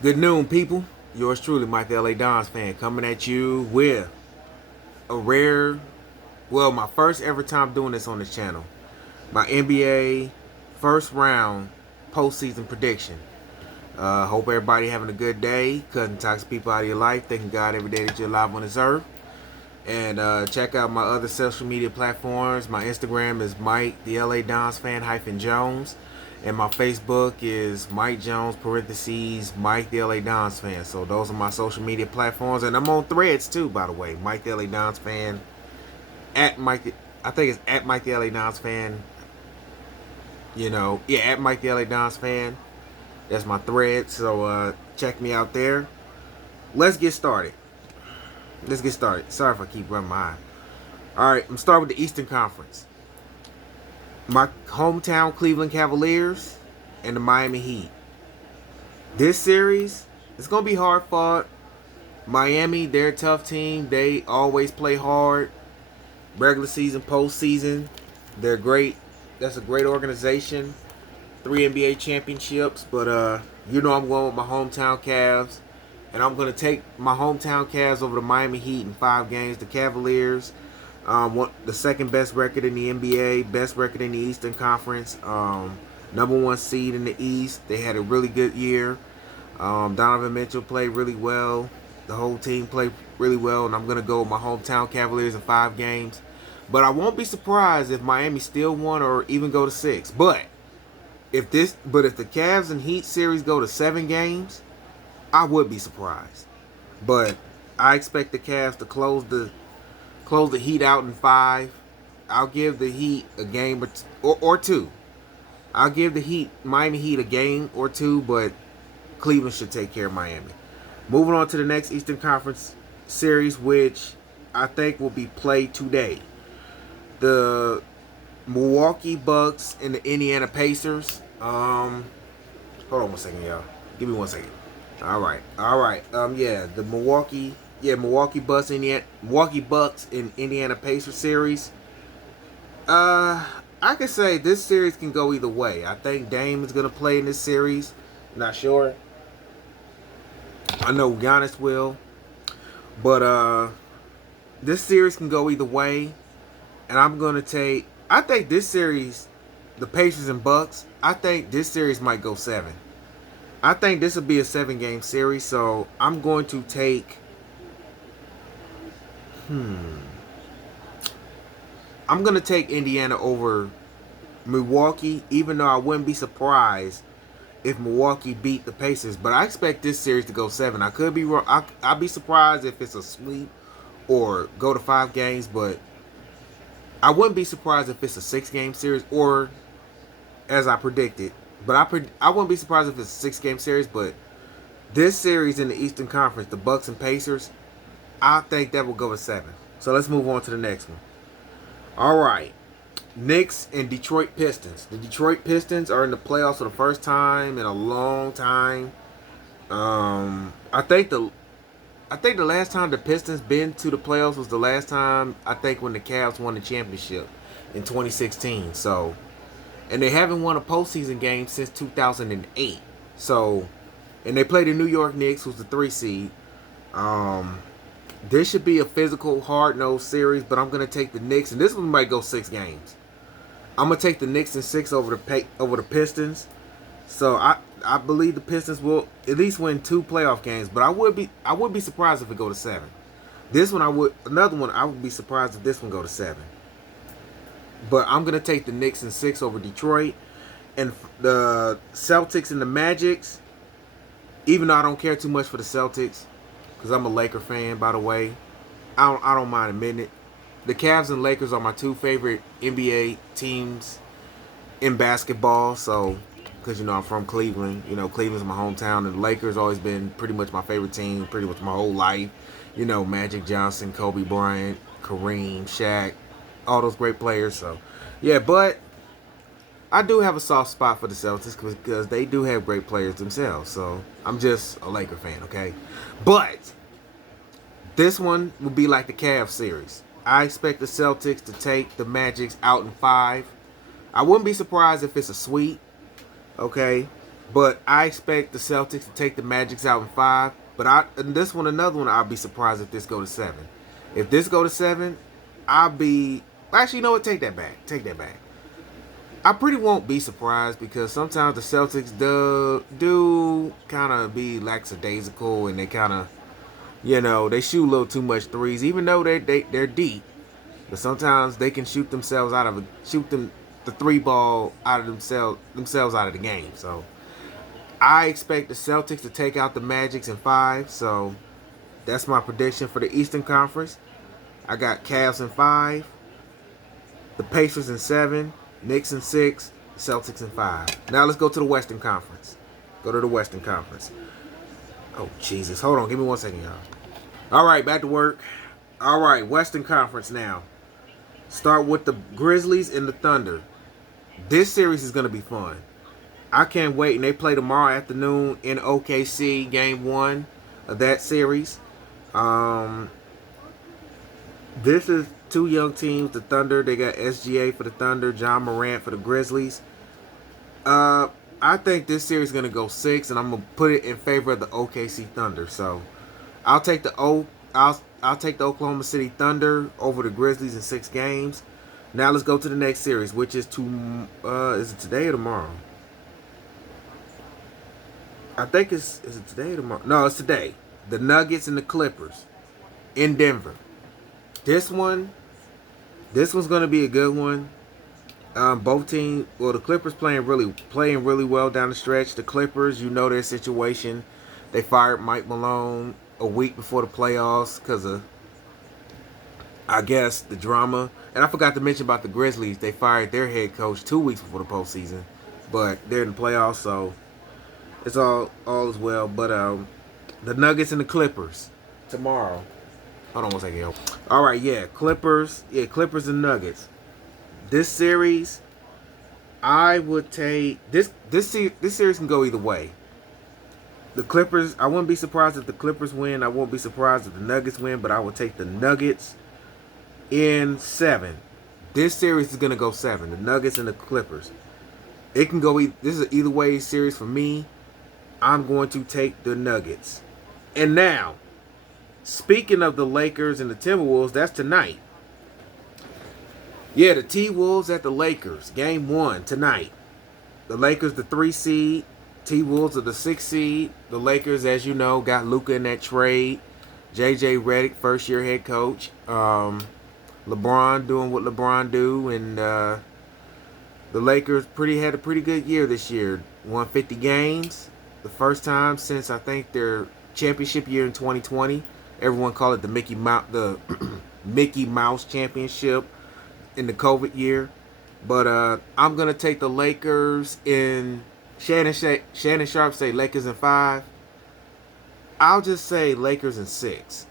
Good noon, people. Yours truly, Miketheladonsfan, coming at you with a rare, my first ever time doing this on this channel. My NBA first round postseason prediction. Hope everybody having a good day, cutting toxic people out of your life. Thanking God every day that you're alive on this earth. And check out my other social media platforms. My Instagram is Mike the LA Dons fan -Jones. And my Facebook is Mike Jones parentheses Mike the LA Dons fan. So those are my social media platforms. And I'm on Threads too, by the way. Mike the LA Dons fan. At Mike I think it's at Mike the LA Dons fan. At Mike the LA Dons fan. That's my thread. So check me out there. Let's get started. Sorry if I keep running my eye. Alright, I'm starting with the Eastern Conference. My hometown Cleveland Cavaliers and the Miami Heat. This series, it's going to be hard fought. Miami, they're a tough team. They always play hard. Regular season, postseason, they're great. That's a great organization. 3 NBA championships. But, I'm going with my hometown Cavs. And I'm going to take my hometown Cavs over the Miami Heat in 5 games. The Cavaliers, the second best record in the NBA, best record in the Eastern Conference, number 1 seed in the East. They had a really good year. Donovan Mitchell played really well. The whole team played really well. And I'm going to go with my hometown Cavaliers in 5 games. But I won't be surprised if Miami still won or even go to 6. But if the Cavs and Heat series go to 7 games, I would be surprised. But I expect the Cavs to close the Heat out in 5. I'll give the Heat a game or 2. I'll give the Miami Heat a game or 2, but Cleveland should take care of Miami. Moving on to the next Eastern Conference series, which I think will be played today. The Milwaukee Bucks and the Indiana Pacers. Hold on 1 second, y'all. Give me 1 second. All right. The Milwaukee Bucks in Indiana Pacers series. I can say this series can go either way. I think Dame is gonna play in this series. Not sure. I know Giannis will, but this series can go either way, and I think this series, the Pacers and Bucks. I think this series might go 7. I think this will be a 7-game series, so I'm going to take. I'm going to take Indiana over Milwaukee, even though I wouldn't be surprised if Milwaukee beat the Pacers. But I expect this series to go 7. I could be wrong. I'll be surprised if it's a sweep or go to 5 games, but I wouldn't be surprised if it's a 6-game series or, as I predicted. But I wouldn't be surprised if it's a 6-game series. But this series in the Eastern Conference, the Bucks and Pacers, I think that will go to 7. So let's move on to the next one. All right. Knicks and Detroit Pistons. The Detroit Pistons are in the playoffs for the first time in a long time. I think the last time the Pistons been to the playoffs was the last time, I think, when the Cavs won the championship in 2016. So, and they haven't won a postseason game since 2008. So, and they play the New York Knicks, who's the 3 seed. This should be a physical, hard-nosed series, but I'm going to take the Knicks, and this one might go 6 games. I'm going to take the Knicks in 6 over the Pistons. So I believe the Pistons will at least win 2 playoff games, but I would be surprised if it go to 7. Another one I would be surprised if this one go to 7. But I'm going to take the Knicks in 6 over Detroit. And the Celtics and the Magics, even though I don't care too much for the Celtics, because I'm a Laker fan, by the way, I don't mind admitting it. The Cavs and Lakers are my 2 favorite NBA teams in basketball. So, because, I'm from Cleveland. Cleveland's my hometown. And the Lakers always been pretty much my favorite team pretty much my whole life. Magic Johnson, Kobe Bryant, Kareem, Shaq, all those great players. So, yeah, but I do have a soft spot for the Celtics because they do have great players themselves. So, I'm just a Laker fan, okay? But this one will be like the Cavs series. I expect the Celtics to take the Magics out in 5. I wouldn't be surprised if it's a sweep. Okay. But I expect the Celtics to take the Magics out in 5. But and this one, another one, I'll be surprised if this go to 7. If this go to 7, I'll be actually, you know what? Take that back. Take that back. I pretty won't be surprised because sometimes the Celtics do kind of be lackadaisical and they kind of, they shoot a little too much threes, even though they're deep. But sometimes they can shoot them the three ball out of themselves out of the game. So I expect the Celtics to take out the Magics in 5. So that's my prediction for the Eastern Conference. I got Cavs in 5, the Pacers in 7, Knicks in 6, Celtics in 5. Now let's go to the Western Conference. Go to the Western Conference. Oh, Jesus. Hold on. Give me 1 second, y'all. All right, back to work. All right, Western Conference now. Start with the Grizzlies and the Thunder. This series is going to be fun. I can't wait. And they play tomorrow afternoon in OKC, game 1 of that series. This is two young teams, the Thunder. They got SGA for the Thunder, John Morant for the Grizzlies. I think this series is going to go 6, and I'm going to put it in favor of the OKC Thunder. So I'll take the I'll take the Oklahoma City Thunder over the Grizzlies in 6 games. Now let's go to the next series, which is is it today or tomorrow? I think is it today or tomorrow? No, it's today. The Nuggets and the Clippers in Denver. This one's going to be a good one. Both teams, well, the Clippers playing really well down the stretch. The Clippers, you know their situation. They fired Mike Malone a week before the playoffs because of, I guess, the drama. And I forgot to mention about the Grizzlies. They fired their head coach 2 weeks before the postseason, but they're in the playoffs, so it's all is well. But the Nuggets and the Clippers tomorrow. Hold on 1 second, yo. All right, Clippers and Nuggets. This series, I would take this series can go either way. The Clippers, I wouldn't be surprised if the Clippers win. I won't be surprised if the Nuggets win, but I would take the Nuggets in 7. This series is gonna go 7. The Nuggets and the Clippers. It can go. This is an either way series for me. I'm going to take the Nuggets. And now, speaking of the Lakers and the Timberwolves, that's tonight. Yeah, the T-Wolves at the Lakers. Game 1 tonight. The Lakers, the 3 seed. T-Wolves are the 6 seed. The Lakers, as you know, got Luka in that trade. J.J. Redick, first-year head coach. LeBron doing what LeBron do. And the Lakers had a pretty good year this year. Won 50 games. The first time since, I think, their championship year in 2020. Everyone called it the Mickey Mouse Championship in the COVID year. But I'm going to take the Lakers in. Shannon Sharp say Lakers in 5. I'll just say Lakers in 6.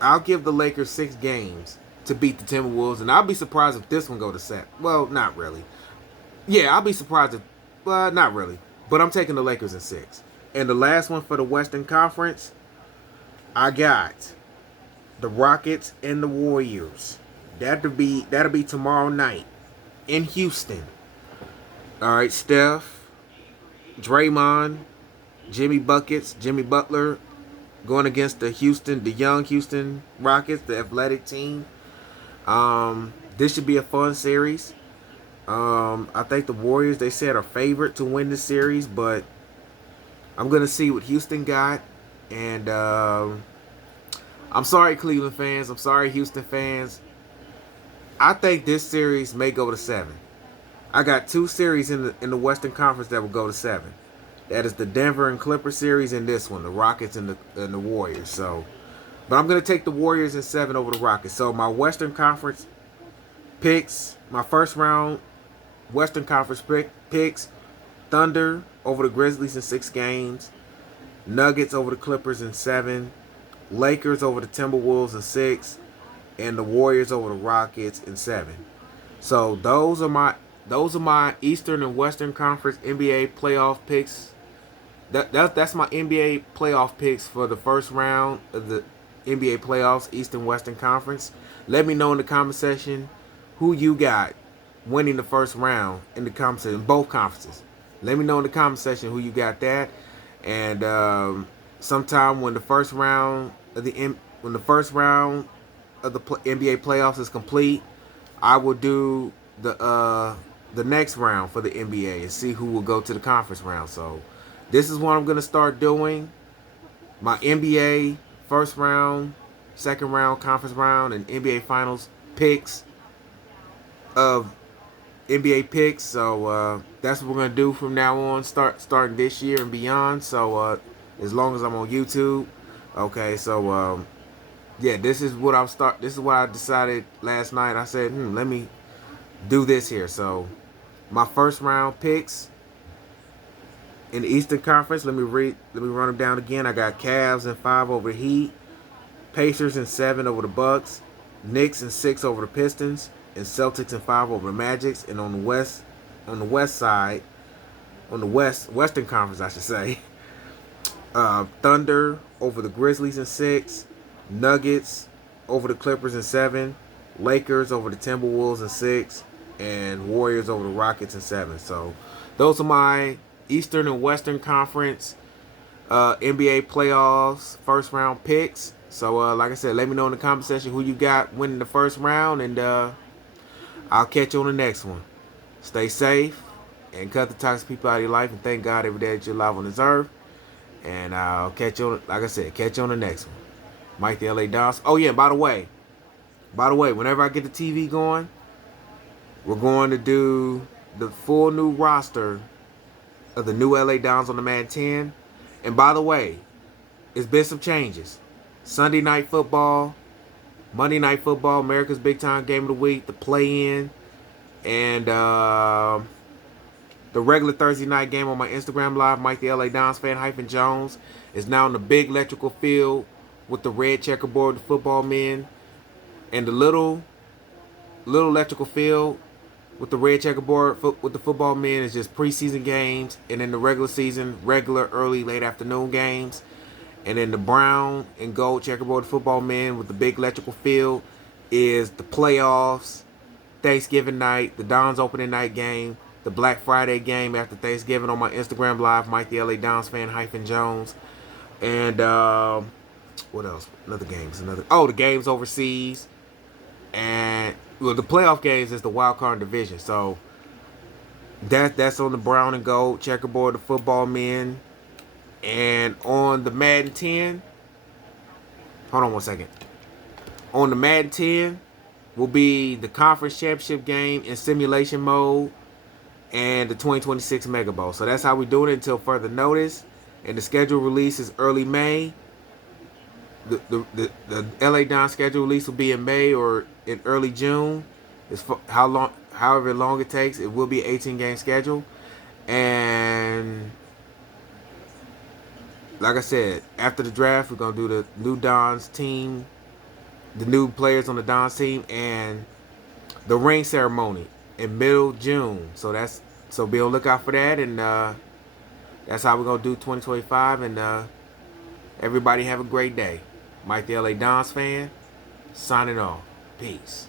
I'll give the Lakers 6 games to beat the Timberwolves. And I'll be surprised if this one go to 7. Well, not really. Yeah, I'll be surprised if. Not really. But I'm taking the Lakers in 6. And the last one for the Western Conference, I got the Rockets and the Warriors. That'll be tomorrow night in Houston. All right, Steph, Draymond, Jimmy Butler going against the young Houston Rockets, the athletic team. This should be a fun series. I think the Warriors, they said, are favorite to win this series, but I'm going to see what Houston got. And I'm sorry, Cleveland fans. I'm sorry, Houston fans. I think this series may go to 7. I got 2 series in the Western Conference that will go to 7. That is the Denver and Clippers series and this one, the Rockets and the Warriors. So, but I'm going to take the Warriors in 7 over the Rockets. So my Western Conference picks, my first round Western Conference picks, Thunder over the Grizzlies in 6 games, Nuggets over the Clippers in 7, Lakers over the Timberwolves in 6, and the Warriors over the Rockets in 7. So those are my Eastern and Western Conference NBA playoff picks. That's my NBA playoff picks for the first round of the NBA playoffs, East and Western Conference. Let me know in the comment section who you got winning the first round in the conference, in both conferences. Let me know in the comment section who you got that. And sometime when the first round of the NBA playoffs is complete, I will do the next round for the NBA and see who will go to the conference round. So this is what I'm gonna start doing. My NBA first round, second round, conference round, and NBA finals picks of NBA picks. So that's what we're gonna do from now on, starting this year and beyond. So as long as I'm on YouTube, okay. So yeah, this is what This is what I decided last night. I said, let me do this here. So my first round picks in the Eastern Conference. Let me run them down again. I got Cavs in 5 over the Heat, Pacers in 7 over the Bucks, Knicks in 6 over the Pistons, and Celtics in 5 over the Magics. And on the west side, on the Western Conference, I should say, Thunder over the Grizzlies in 6, Nuggets over the Clippers in 7, Lakers over the Timberwolves in 6, and Warriors over the Rockets in 7. So those are my Eastern and Western Conference NBA playoffs first round picks. So like I said, let me know in the comment section who you got winning the first round, and I'll catch you on the next one. Stay safe and cut the toxic people out of your life, and thank God every day that you're alive on this earth. And I'll catch you on, like I said, catch you on the next one. Mike the LA Dons. Oh yeah, by the way, whenever I get the TV going, we're going to do the full new roster of the new LA Dons on the Madden 10. And by the way, it's been some changes. Sunday night football, Monday night football, America's Big Time Game of the Week, the play-in, and the regular Thursday night game on my Instagram live, Mike the LA Dons fan -Jones, is now in the big electrical field with the red checkerboard, the football men, and the little electrical field with the red checkerboard with the football men is just preseason games, and in the regular season, regular early, late afternoon games. And then the brown and gold checkerboard football men with the big electrical field is the playoffs, Thanksgiving night, the Dons opening night game, the Black Friday game after Thanksgiving on my Instagram live, Mike the LA Dons fan -Jones. And what else? The games overseas. And well, the playoff games is the wild card division. So that's on the brown and gold checkerboard, the football men. And on the Madden 10, hold on one second. On the Madden 10 will be the conference championship game in simulation mode and the 2026 Mega Bowl. So that's how we do it until further notice. And the schedule release is early May. The LA Don schedule release will be in May or in early June. It's however long it takes. It will be an 18-game schedule. And like I said, after the draft, we're going to do the new Dons team, the new players on the Dons team, and the ring ceremony in middle June. So be on the lookout for that. And that's how we're going to do 2025. And everybody have a great day. Mike the LA Dons fan, signing off. Peace.